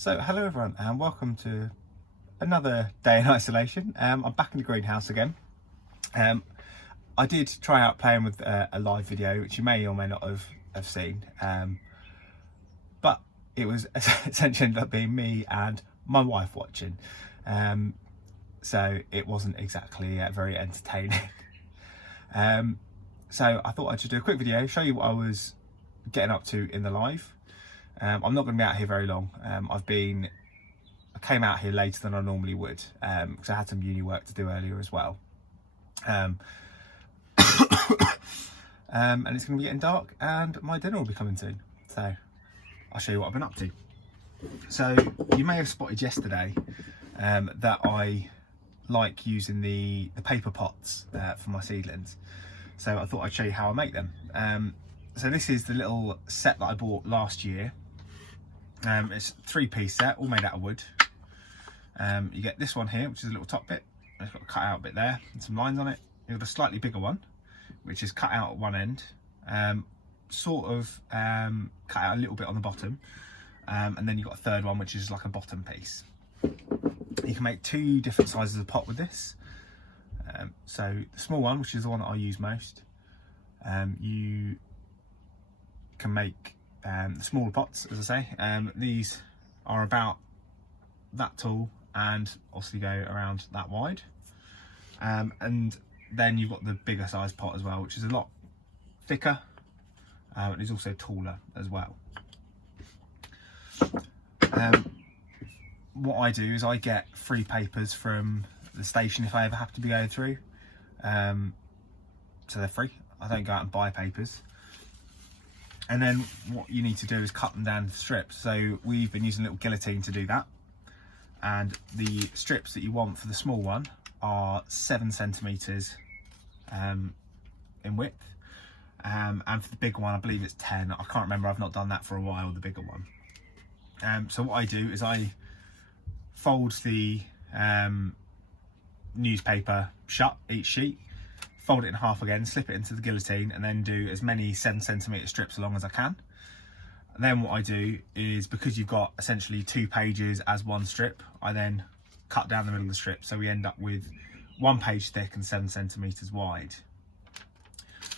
So hello everyone and welcome to another day in isolation. I'm back in the greenhouse again. I did try out playing with a live video, which you may or may not have seen, but it was essentially ended up being me and my wife watching, so it wasn't exactly very entertaining. So I thought I'd just do a quick video, show you what I was getting up to in the live. I'm not going to be out here very long. I came out here later than I normally would because I had some uni work to do earlier as well. And it's going to be getting dark and my dinner will be coming soon. So I'll show you what I've been up to. So you may have spotted yesterday that I like using the paper pots for my seedlings. So I thought I'd show you how I make them. So this is the little set that I bought last year. It's a 3-piece set, all made out of wood. You get this one here, which is a little top bit. It's got a cut out bit there and some lines on it. You've got a slightly bigger one, which is cut out at one end, cut out a little bit on the bottom. And then you've got a third one, which is like a bottom piece. You can make 2 different sizes of pot with this. So the small one, which is the one that I use most, you can make the smaller pots, as I say. These are about that tall and obviously go around that wide. And then you've got the bigger size pot as well, which is a lot thicker and is also taller as well. What I do is I get free papers from the station if I ever have to be going through. So they're free. I don't go out and buy papers. And then what you need to do is cut them down into strips. So we've been using a little guillotine to do that. And the strips that you want for the small one are 7 centimeters in width. And for the bigger one, I believe it's 10. I can't remember, I've not done that for a while, the bigger one. So what I do is I fold the newspaper shut, each sheet, fold it in half again, slip it into the guillotine, and then do as many 7 centimeter strips along as I can. And then what I do is, because you've got essentially 2 pages as one strip, I then cut down the middle of the strip, so we end up with 1 page thick and 7 centimeters wide.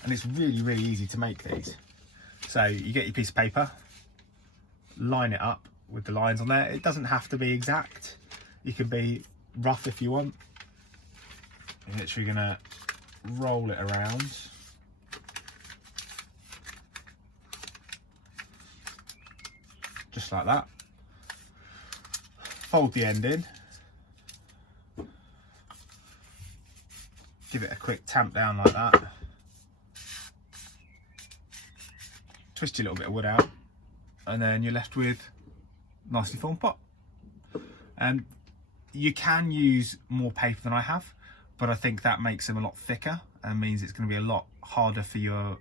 And it's really, really easy to make these. So you get your piece of paper, line it up with the lines on there. It doesn't have to be exact. You can be rough if you want. You're literally gonna roll it around. Just like that. Fold the end in. Give it a quick tamp down like that. Twist your little bit of wood out, and then you're left with a nicely formed pot. You can use more paper than I have, but I think that makes them a lot thicker and means it's going to be a lot harder for your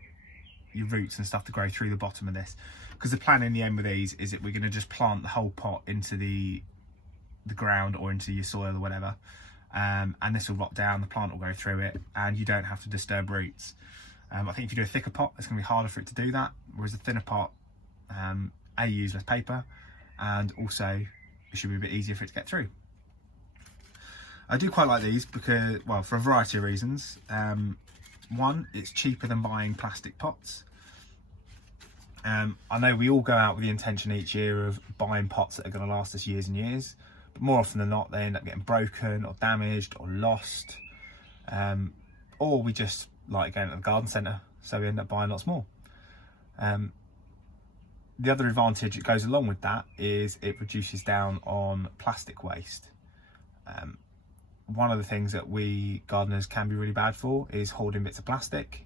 roots and stuff to grow through the bottom of this. Because the plan in the end with these is that we're going to just plant the whole pot into the ground or into your soil or whatever, and this will rot down, the plant will go through it, and you don't have to disturb roots. I think if you do a thicker pot, it's going to be harder for it to do that, whereas a thinner pot, A, you use less paper, and also it should be a bit easier for it to get through. I do quite like these because, well, for a variety of reasons. One, it's cheaper than buying plastic pots. I know we all go out with the intention each year of buying pots that are going to last us years and years, but more often than not they end up getting broken or damaged or lost, or we just like going to the garden centre, so we end up buying lots more. The other advantage that goes along with that is it reduces down on plastic waste. One of the things that we gardeners can be really bad for is hoarding bits of plastic.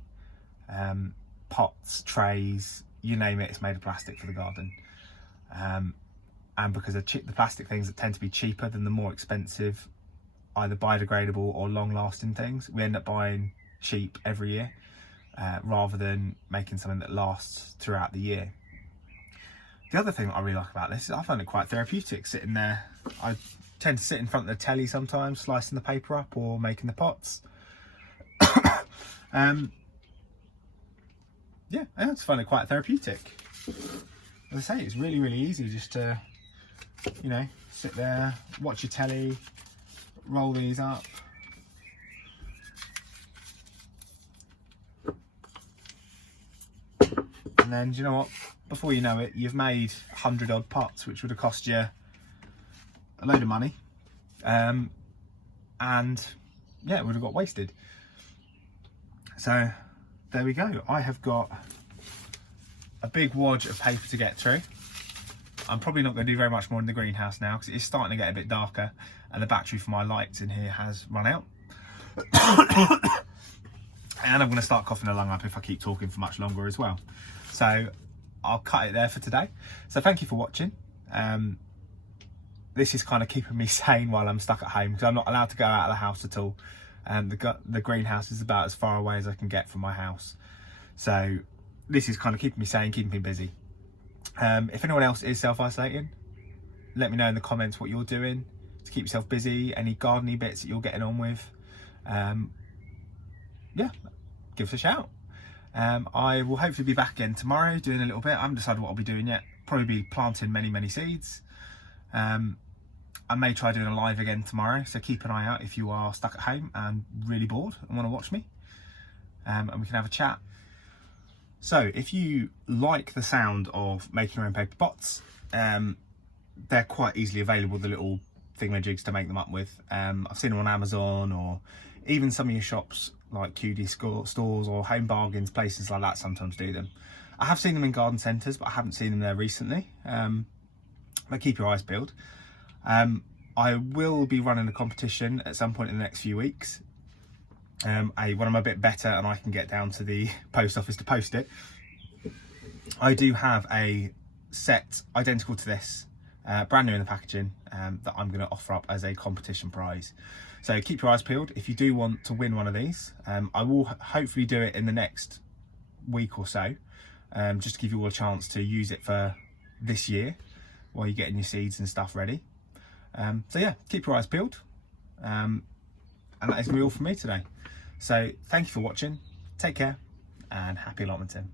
Pots, trays, you name it, it's made of plastic for the garden. And because the plastic things that tend to be cheaper than the more expensive, either biodegradable or long-lasting things, we end up buying cheap every year, rather than making something that lasts throughout the year. The other thing that I really like about this is I find it quite therapeutic sitting there. I tend to sit in front of the telly sometimes, slicing the paper up or making the pots. Yeah, I just find it quite therapeutic. As I say, it's really, really easy just to you know, sit there, watch your telly, roll these up. And then, do you know what? Before you know it, you've made 100 odd pots, which would have cost you a load of money. And yeah, it would have got wasted. So there we go. I have got a big wad of paper to get through. I'm probably not going to do very much more in the greenhouse now because it is starting to get a bit darker and the battery for my lights in here has run out. And I'm going to start coughing a lung up if I keep talking for much longer as well. So I'll cut it there for today. So thank you for watching. This is kind of keeping me sane while I'm stuck at home because I'm not allowed to go out of the house at all. The greenhouse is about as far away as I can get from my house. So this is kind of keeping me sane, keeping me busy. If anyone else is self-isolating, let me know in the comments what you're doing to keep yourself busy, any gardening bits that you're getting on with. Yeah, give us a shout. I will hopefully be back again tomorrow doing a little bit. I haven't decided what I'll be doing yet. Probably be planting many seeds. I may try doing a live again tomorrow, so keep an eye out if you are stuck at home and really bored and want to watch me, and we can have a chat. So if you like the sound of making your own paper pots, they're quite easily available, the little thingamajigs to make them up with. I've seen them on Amazon, or even some of your shops like QD stores or Home Bargains, places like that sometimes do them. I have seen them in garden centres, but I haven't seen them there recently. But keep your eyes peeled. I will be running a competition at some point in the next few weeks. When I'm a bit better and I can get down to the post office to post it. I do have a set identical to this, brand new in the packaging, that I'm going to offer up as a competition prize. So keep your eyes peeled if you do want to win one of these. I will hopefully do it in the next week or so, just to give you all a chance to use it for this year while you're getting your seeds and stuff ready. So yeah, keep your eyes peeled. And that is going to be all from me today. So thank you for watching, take care, and happy allotmenting.